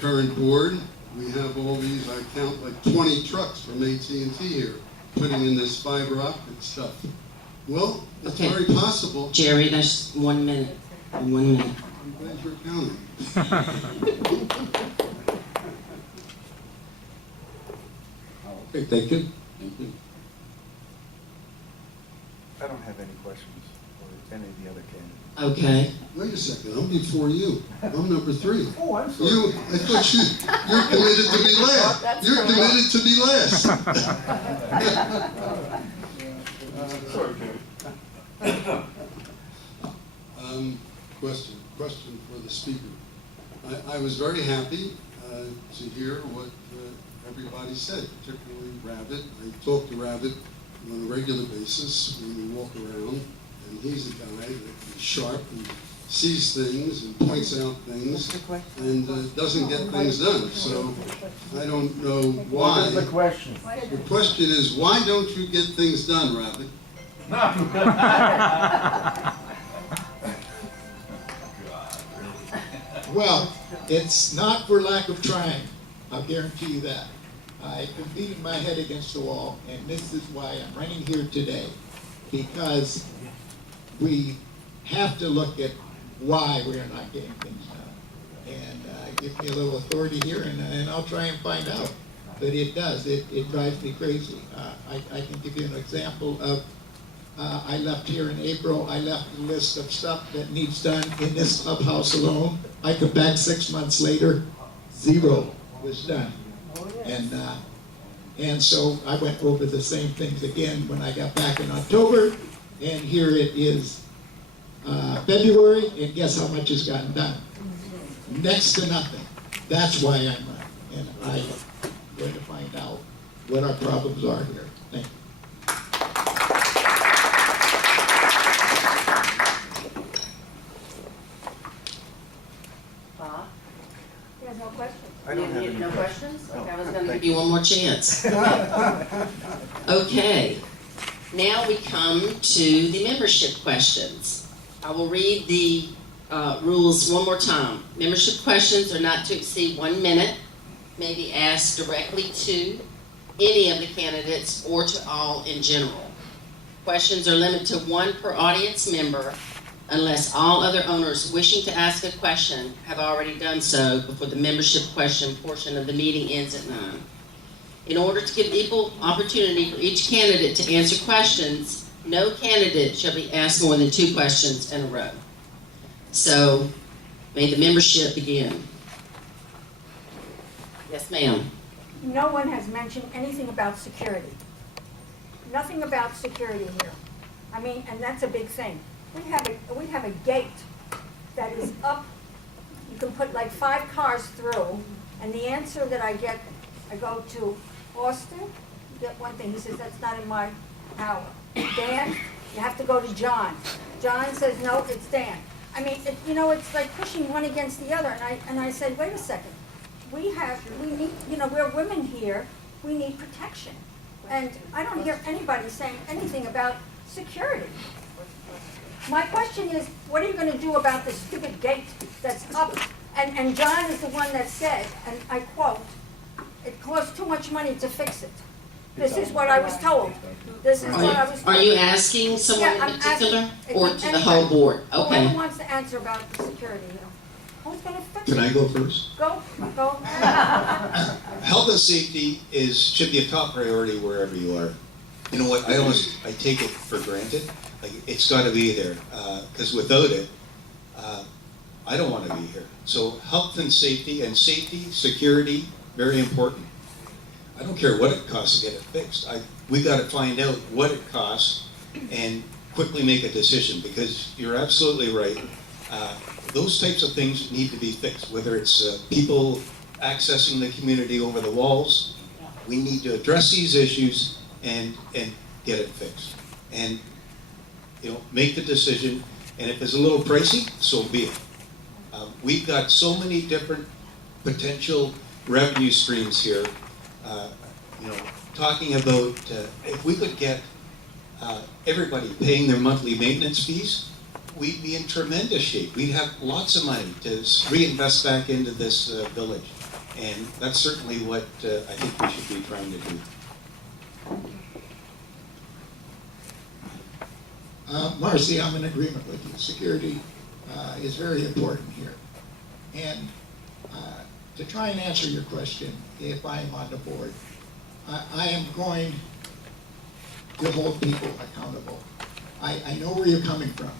current board. We have all these, I count like 20 trucks from AT&T here, putting in this fiber optic stuff. Well, it's Okay. very possible. Jerry, that's 1 minute. 1 minute. I'm glad you're counting. Okay, thank you. Thank you. I don't have any questions for any of the other candidates. Okay. Wait a second, I'm before you. I'm number 3. Oh, I'm sorry. I thought you're committed to be last. You're committed to be last. Sorry, Kenny. Question for the speaker. I was very happy to hear what everybody said, particularly Rabbit. I talk to Rabbit on a regular basis when we walk around, and he's a guy that is sharp and sees things and points out things and doesn't get things done. So I don't know why. What is the question? The question is, why don't you get things done, Rabbit? Well, it's not for lack of trying, I'll guarantee you that. I've been beating my head against the wall, and this is why I'm running here today. Because we have to look at why we are not getting things done. And give me a little authority here, and I'll try and find out. But it does, it drives me crazy. I can give you an example of, I left here in April, I left a list of stuff that needs done in this clubhouse alone. I come back 6 months later, 0 was done. And so I went over the same things again when I got back in October, and here it is February, and guess how much has gotten done? Next to nothing. That's why I'm running, and I'm going to find out what our problems are here. Thank you. Bob? There's no questions. I don't have any No questions. questions? No. Okay, I was going to Thank give you one more chance. Okay, now we come to the membership questions. I will read the rules one more time. Membership questions are not to exceed 1 minute, may be asked directly to any of the candidates or to all in general. Questions are limited to 1 per audience member unless all other owners wishing to ask a question have already done so before the membership question portion of the meeting ends at 9. In order to give equal opportunity for each candidate to answer questions, no candidate shall be asked more than 2 questions in a row. So, may the membership begin. Yes, ma'am. No one has mentioned anything about security. Nothing about security here. I mean, and that's a big thing. We have a gate that is up. You can put like 5 cars through, and the answer that I get, I go to Austin, get one thing. He says that's not in my power. Dan, you have to go to John. John says no, it's Dan. I mean, it's like pushing one against the other. And I said, wait a second. We need, we're women here. We need protection. And I don't hear anybody saying anything about security. My question is, what are you going to do about this stupid gate that's up? And John is the one that said, and I quote, it costs too much money to fix it. This is what I was told. This is what I was told. Are you asking someone Yeah, in I'm particular asking- or to the whole board? Okay. Whoever wants to answer about the security, who's going to fix it? Can I go first? Go. Health and safety should be a top priority wherever you are. You know what, I take it for granted. Like, it's got to be there, because without it, I don't want to be here. So health and safety, security, very important. I don't care what it costs to get it fixed. We got to find out what it costs and quickly make a decision, because you're absolutely right. Those types of things need to be fixed, whether it's people accessing the community over the walls. We need to address these issues and get it fixed. And make the decision, and if it's a little pricey, so be it. We've got so many different potential revenue streams here. Talking about if we could get everybody paying their monthly maintenance fees, we'd be in tremendous shape. We'd have lots of money to reinvest back into this village. And that's certainly what I think we should be trying to do. Marcy, I'm in agreement with you. Security is very important here. And to try and answer your question, if I'm on the board, I am going to hold people accountable. I know where you're coming from.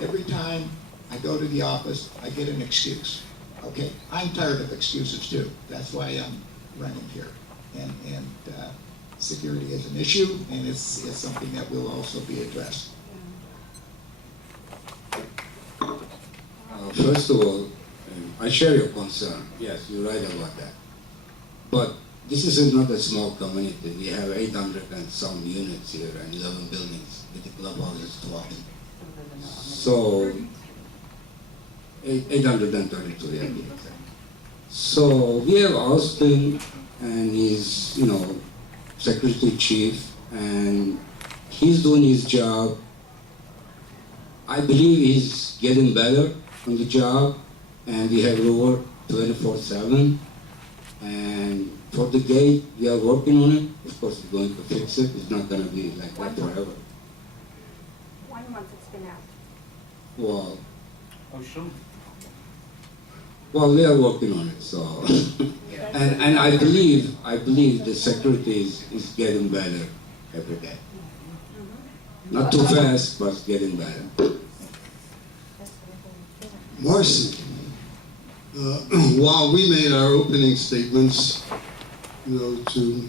Every time I go to the office, I get an excuse. Okay, I'm tired of excuses too. That's why I'm running here. And security is an issue, and it's something that will also be addressed. First of all, I share your concern. Yes, you're right about that. But this is not a small community. We have 800 and some units here and 11 buildings with the clubhouses 12. So, 832, yeah. So we have Austin and he's, security chief, and he's doing his job. I believe he's getting better on the job, and we have over 24/7. And for the gate, we are working on it. Of course, we're going to fix it. It's not going to be like that forever. 1 month it's been out. Well, Oh, sure. we are working on it. So, and I believe the security is getting better every day. Not too fast, but it's getting better. Marcy, while we made our opening statements, to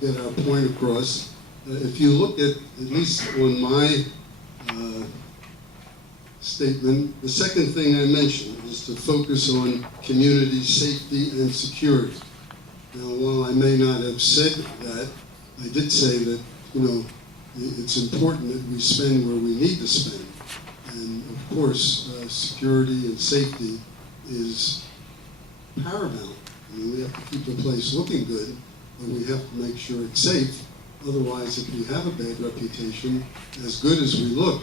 get our point across, if you look at least on my statement, the second thing I mentioned is to focus on community safety and security. Now, while I may not have said that, I did say that, it's important that we spend where we need to spend. And of course, security and safety is paramount. I mean, we have to keep the place looking good, but we have to make sure it's safe. Otherwise, if we have a bad reputation, as good as we look,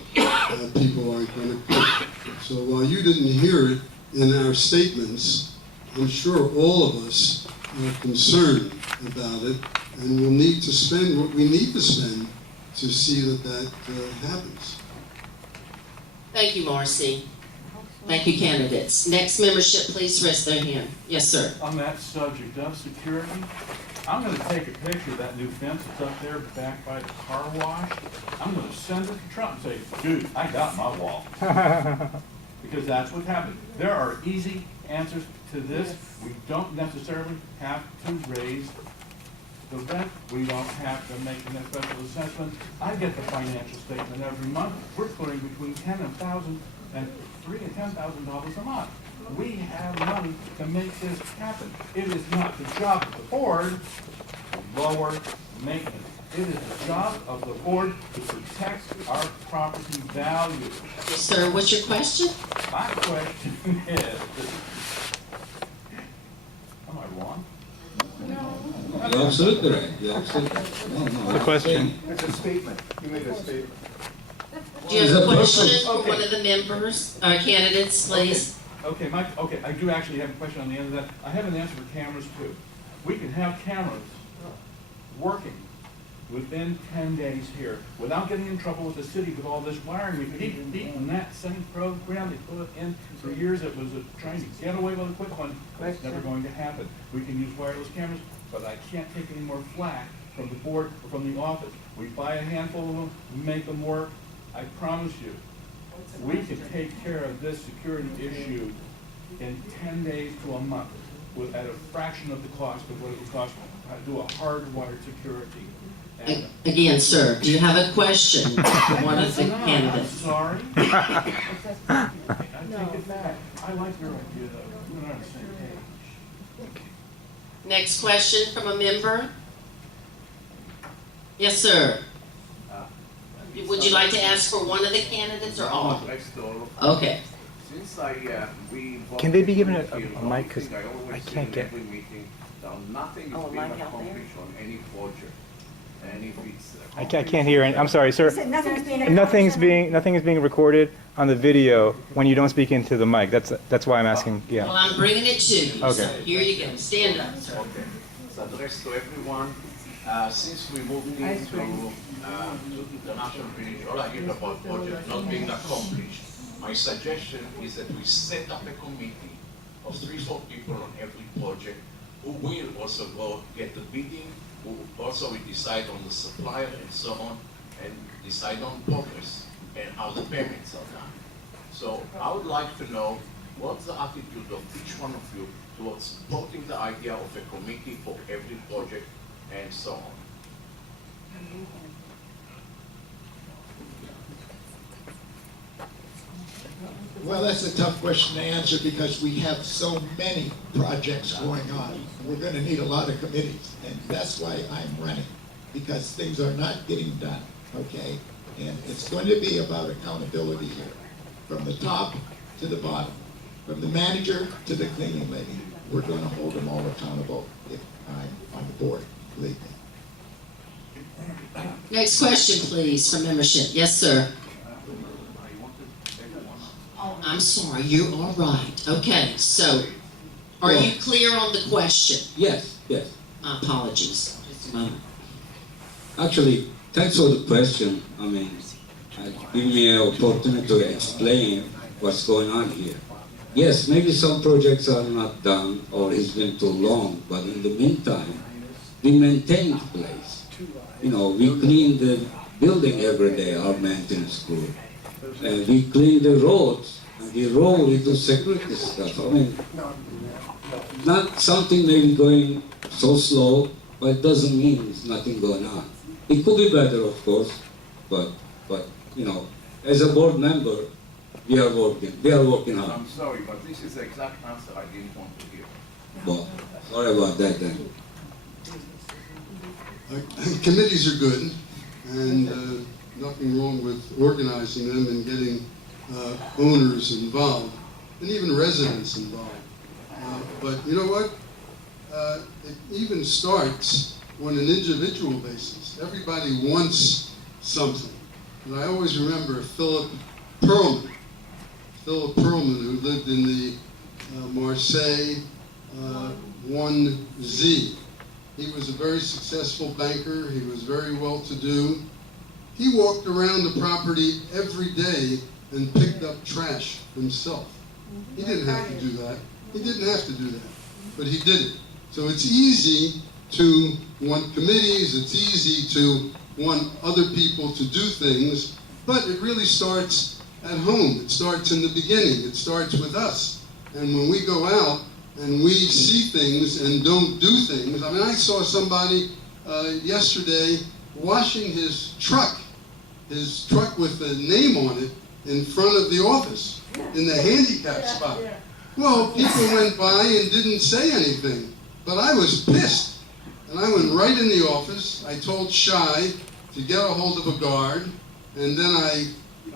people aren't going to come. So while you didn't hear it in our statements, I'm sure all of us are concerned about it, and we'll need to spend what we need to spend to see that happens. Thank you, Marcy. Thank you, candidates. Next membership, please raise their hand. Yes, sir. On that subject of security, I'm gonna take a picture of that new fence that's up there back by the car wash. I'm gonna send it to Trump and say, dude, I got my wall. Because that's what happened. There are easy answers to this. We don't necessarily have to raise the rent. We don't have to make an special assessment. I get the financial statement every month. We're putting between $10,000 and $3,000 and $10,000 a month. We have money to make this happen. It is not the job of the board to lower maintenance. It is the job of the board to protect our property value. Yes, sir. What's your question? My question is, am I wrong? You're absolutely right. You're absolutely right. No, The question. It's a statement. You made a statement. Do you have a question for one of the members, candidates, please? Okay, I do actually have a question on the end of that. I have an answer for cameras too. We can have cameras working within 10 days here without getting in trouble with the city with all this wiring. We could even beaten that same program they put in for years. It was trying to get away with a quick one. That's never going to happen. We can use wireless cameras, but I can't take any more flack from the board or from the office. We buy a handful of them, make them work. I promise you, we can take care of this security issue in 10 days to a month at a fraction of the cost of what it would cost to do a hardwired security. And Again, sir, do you have a question for one of the I'm candidates? sorry. I take it back. I like your idea though. We're not on the same page. Next question from a member? Yes, sir. Would you like to ask for one of the candidates or all? Next door. Okay. Since we. Can they be given a volunteered mic? one 'Cause thing I always I say can't in get- every meeting, that nothing Oh, is a being mic out there? accomplished on any forgery. and if it's. I can't hear. I'm sorry, He sir. said nothing's being Nothing is being recorded on the video when you don't speak into the mic. That's why I'm asking. Well, Yeah. I'm bringing it to you. Okay. So here you go. Stand up, sir. Okay, so address to everyone, since we moved into to the National Village, all I hear about project not being accomplished, my suggestion is that we set up a committee of 3-4 people on every project who will also go get the bidding, who also will decide on the supplier and so on, and decide on progress and how the payments are done. So I would like to know what's the attitude of each one of you towards supporting the idea of a committee for every project and so on. Well, that's a tough question to answer because we have so many projects going on. We're gonna need a lot of committees, and that's why I'm running, because things are not getting done, okay? And it's going to be about accountability here, from the top to the bottom, from the manager to the cleaning lady. We're gonna hold them all accountable if I'm on the board, believe me. Next question, please, for membership. Yes, sir. I'm sorry, you are right. Okay, so are you clear on the question? Yes, yes. My apologies. Just a moment. Actually, thanks for the question. I mean, give me an opportunity to explain what's going on here. Yes, maybe some projects are not done or it's been too long, but in the meantime, we maintain the place. You know, we clean the building every day, our maintenance crew. And we clean the roads, and we roll into security stuff. I mean, not something maybe going so slow, but it doesn't mean there's nothing going on. It could be better, of course, but you know, as a board member, we are working hard. I'm sorry, but this is the exact answer I didn't want to hear. Well, sorry about that then. Committees are good, and nothing wrong with organizing them and getting owners involved, and even residents involved. But you know what? It even starts on an individual basis. Everybody wants something. And I always remember Philip Perlman, who lived in the Marseille 1Z. He was a very successful banker. He was very well-to-do. He walked around the property every day and picked up trash himself. He didn't have to do that. He didn't have to do that, but he did it. So it's easy to want committees, it's easy to want other people to do things, but it really starts at home. It starts in the beginning. It starts with us. And when we go out and we see things and don't do things, I mean, I saw somebody yesterday washing his truck with a name on it in front of the office, in the handicap spot. Well, people went by and didn't say anything, but I was pissed. And I went right in the office. I told Shai to get a hold of a guard, and then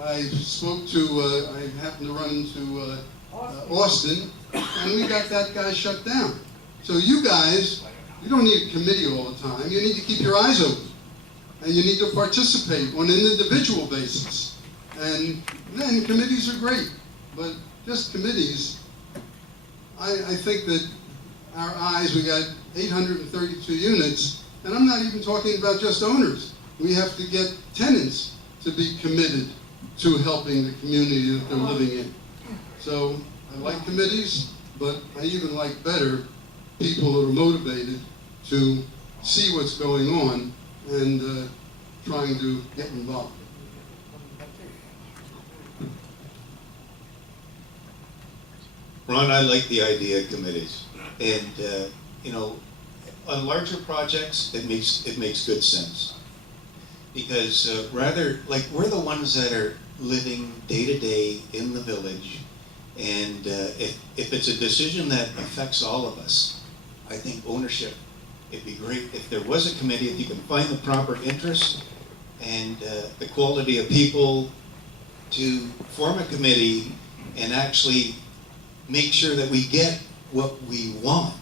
I spoke to, I happened to run into Austin, and we got that guy shut down. So you guys, you don't need a committee all the time. You need to keep your eyes open, and you need to participate on an individual basis. And then committees are great, but just committees, I think that our eyes, we got 832 units, and I'm not even talking about just owners. We have to get tenants to be committed to helping the community that they're living in. So I like committees, but I even like better people that are motivated to see what's going on and trying to get involved. Ron, I like the idea of committees, and you know, on larger projects, it makes good sense, because rather, like, we're the ones that are living day to day in the village, and if it's a decision that affects all of us, I think ownership. It'd be great if there was a committee, if you can find the proper interest and the quality of people to form a committee and actually make sure that we get what we want,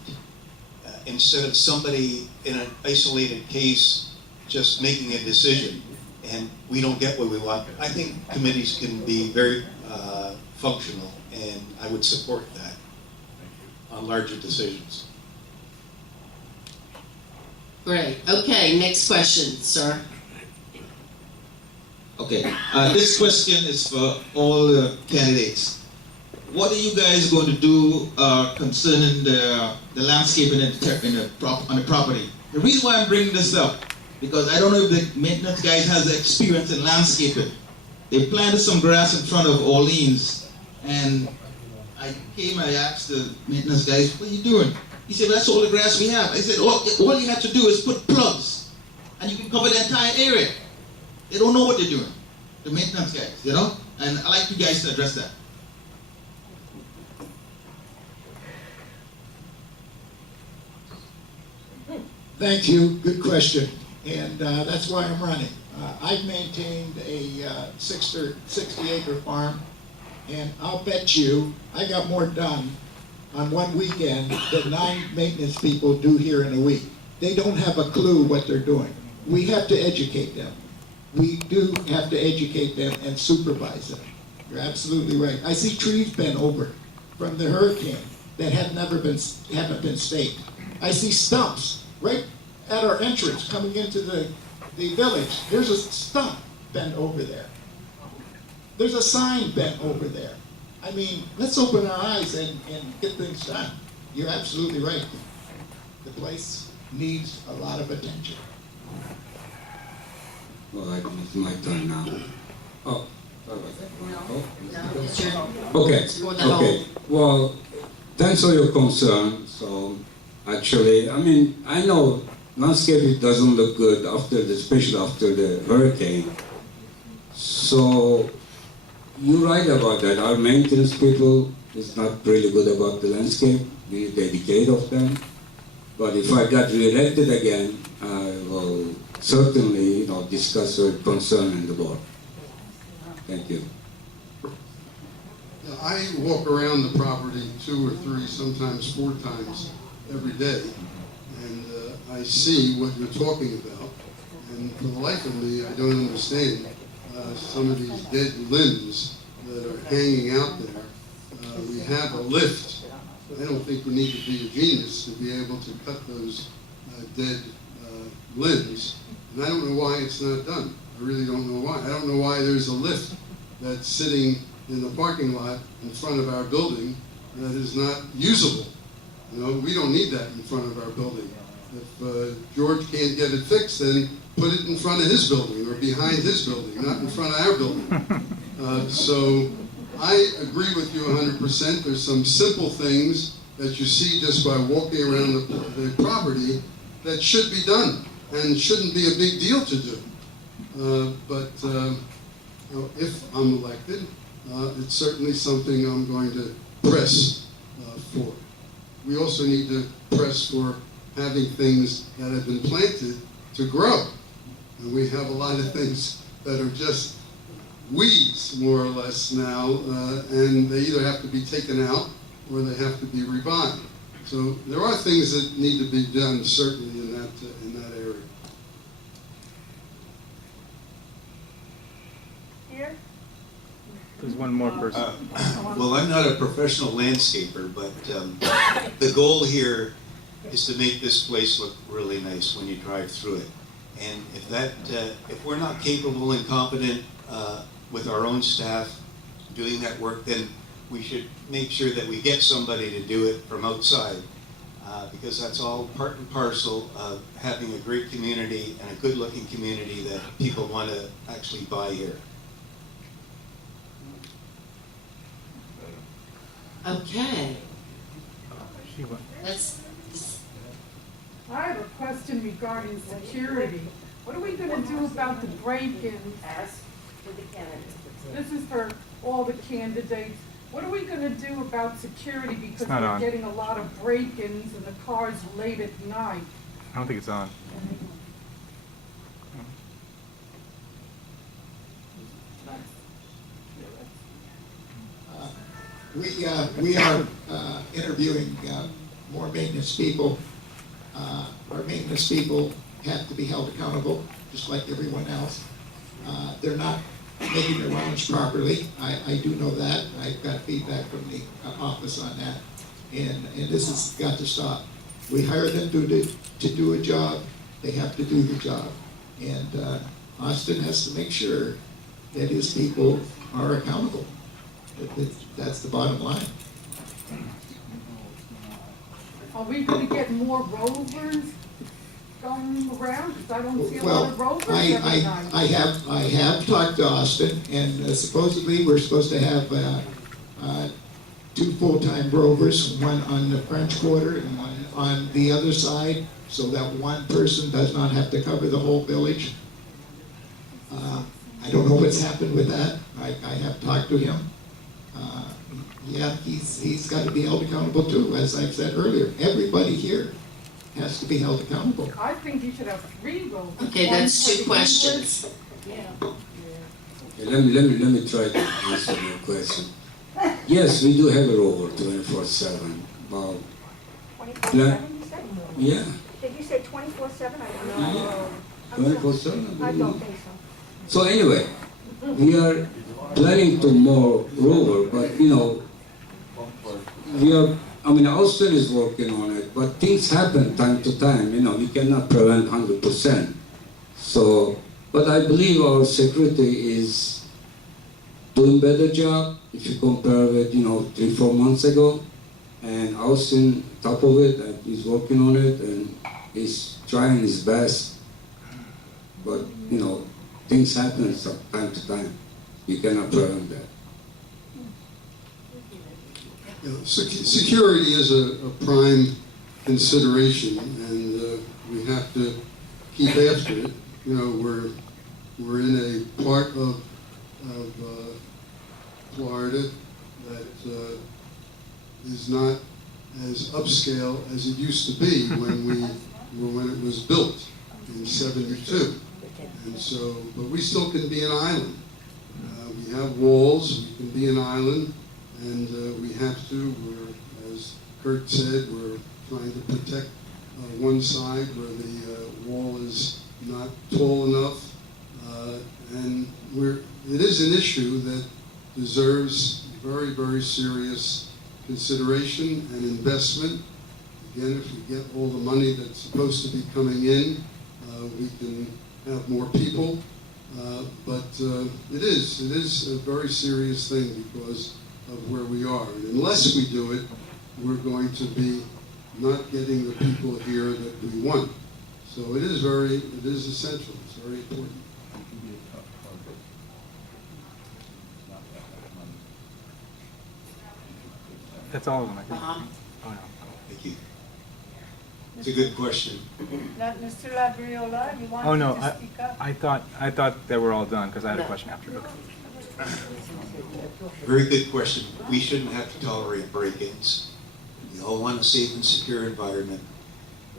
instead of somebody in an isolated case just making a decision and we don't get what we want. I think committees can be very functional, and I would support that on larger decisions. Great. Okay, next question, sir. Okay, this question is for all the candidates. What are you guys going to do concerning the landscaping on the property? The reason why I'm bringing this up, because I don't know if the maintenance guys has experience in landscaping. They planted some grass in front of Orleans, and I asked the maintenance guys, what are you doing? He said, well, that's all the grass we have. I said, all you have to do is put plugs, and you can cover the entire area. They don't know what they're doing, the maintenance guys, you know? And I'd like you guys to address that. Thank you, good question, and that's why I'm running. I've maintained a 60-acre farm, and I'll bet you I got more done on one weekend than 9 maintenance people do here in a week. They don't have a clue what they're doing. We have to educate them. We do have to educate them and supervise them. You're absolutely right. I see trees bent over from the hurricane that haven't been staked. I see stumps right at our entrance coming into the village. There's a stump bent over there. There's a sign bent over there. I mean, let's open our eyes and get things done. You're absolutely right. The place needs a lot of attention. Well, I think it's my turn now. Oh, sorry about that. No, it's your, Okay, it's for the whole. okay. Well, thanks for your concern. So, actually, I mean, I know landscape doesn't look good especially after the hurricane. So, you're right about that. Our maintenance people is not really good about the landscape. We dedicate of them. But if I got reelected again, I will certainly, discuss your concern in the board. Thank you. Yeah, I walk around the property 2 or 3, sometimes 4 times every day, and I see what you're talking about. And for the life of me, I don't understand some of these dead limbs that are hanging out there. We have a lift. I don't think you need to be a genius to be able to cut those dead limbs. And I don't know why it's not done. I really don't know why. I don't know why there's a lift that's sitting in the parking lot in front of our building that is not usable. We don't need that in front of our building. If George can't get it fixed, then put it in front of his building or behind his building, not in front of our building. So I agree with you 100%. There's some simple things that you see just by walking around the property that should be done and shouldn't be a big deal to do. But if I'm elected, it's certainly something I'm going to press for. We also need to press for having things that have been planted to grow. And we have a lot of things that are just weeds, more or less, now, and they either have to be taken out or they have to be revived. So there are things that need to be done, certainly, in that area. Here? There's one more person. Well, I'm not a professional landscaper, but the goal here is to make this place look really nice when you drive through it. And if we're not capable and competent with our own staff doing that work, then we should make sure that we get somebody to do it from outside, because that's all part and parcel of having a great community and a good-looking community that people want to actually buy here. Okay. She went. I have a question regarding security. What are we gonna do about the break-ins? This is for all the candidates. What are we gonna do about security because not we're on. getting a lot of break-ins and the cars late at night? I don't think it's on. We are interviewing more maintenance people. Our maintenance people have to be held accountable, just like everyone else. They're not making their rounds properly. I do know that. I've got feedback from the office on that. And this has got to stop. We hire them to do a job. They have to do the job. And Austin has to make sure that his people are accountable. That's the bottom line. Are we gonna get more rovers going around? Because I don't see a lot Well, of rovers every night. I have talked to Austin, and supposedly we're supposed to have 2 full-time rovers, one on the French Quarter and one on the other side, so that one person does not have to cover the whole village. I don't know what's happened with that. I have talked to him. Yeah, he's got to be held accountable too, as I've said earlier. Everybody here has to be held accountable. I think you should have 3 rovers. Okay, One that's for 2 the questions. Yeah. Okay, let me try to answer your question. Yes, we do have a rover 24/7. About 24/7, you said? yeah, Did you say 24/7? I don't know. Yeah. I'm sorry. 24/7. I don't think so. So anyway, we are planning to more rover, but Austin is working on it, but things happen time to time. We cannot prevent 100%. So, but I believe our security is doing better job if you compare with 3-4 months ago, and Austin top of it, and he's working on it, and he's trying his best. But things happen from time to time. You cannot prevent that. Security is a prime consideration, and we have to keep after it. We're in a part of Florida that is not as upscale as it used to be when it was built in '72. And so, but we still can be an island. We have walls, we can be an island, and we have to. As Kurt said, we're trying to protect one side where the wall is not tall enough. And it is an issue that deserves very, very serious consideration and investment. Again, if we get all the money that's supposed to be coming in, we can have more people. But it is a very serious thing because of where we are. And unless we do it, we're going to be not getting the people here that we want. So it is essential. It's very important. That's all of them, I think. Bob? Oh, no. Thank you. It's a good question. Not Mr. Labriola, you Oh, no, wanted to speak up? I thought they were all done, because I had a question after. Okay. Very good question. We shouldn't have to tolerate break-ins. We all want a safe and secure environment.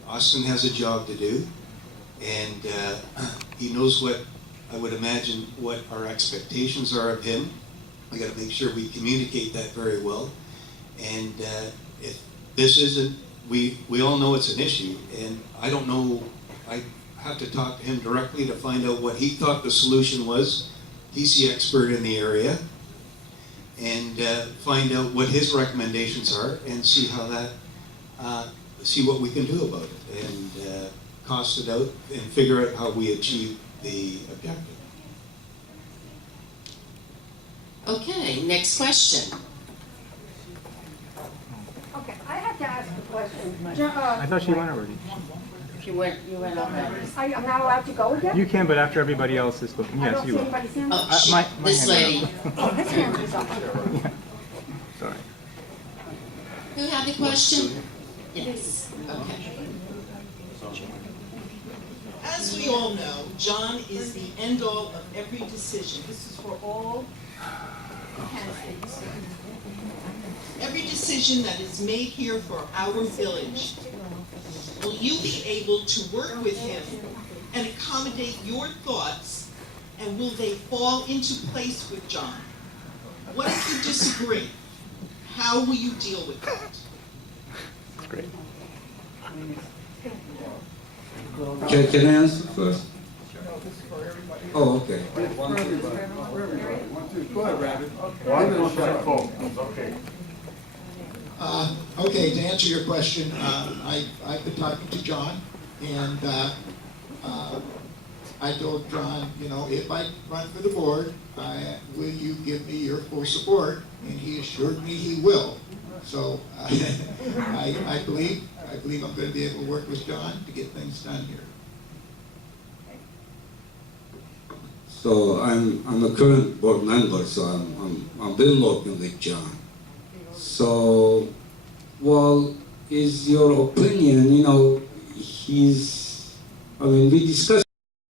Austin has a job to do, and he knows what, I would imagine, what our expectations are of him. We got to make sure we communicate that very well. And if this isn't, we all know it's an issue, and I don't know, I have to talk to him directly to find out what he thought the solution was. He's the expert in the area, and find out what his recommendations are and see how that, see what we can do about it, and cost it out and figure out how we achieve the objective. Okay, next question. Okay, I have to ask a question. I thought she went already. You went already. I'm not allowed to go again? You can, but after everybody else is spoken. I Yes, don't you see will. anybody's hand. Oh, my this hand lady. went Oh, this hand is up. Sorry. Who had the question? Yes, okay. As we all know, John is the end-all of every decision. This is for all candidates. Every decision that is made here for our village. Will you be able to work with him and accommodate your thoughts, and will they fall into place with John? What if you disagree? How will you deal with that? That's great. Can I answer first? Oh, okay. One, two, okay. Okay, to answer your question, I've been talking to John, and I told John, you know, if I run for the board, will you give me your full support? And he assured me he will. So I believe I'm going to be able to work with John to get things done here. So I'm a current board member, so I'm been working with John. So, well, is your opinion, you know, we discussed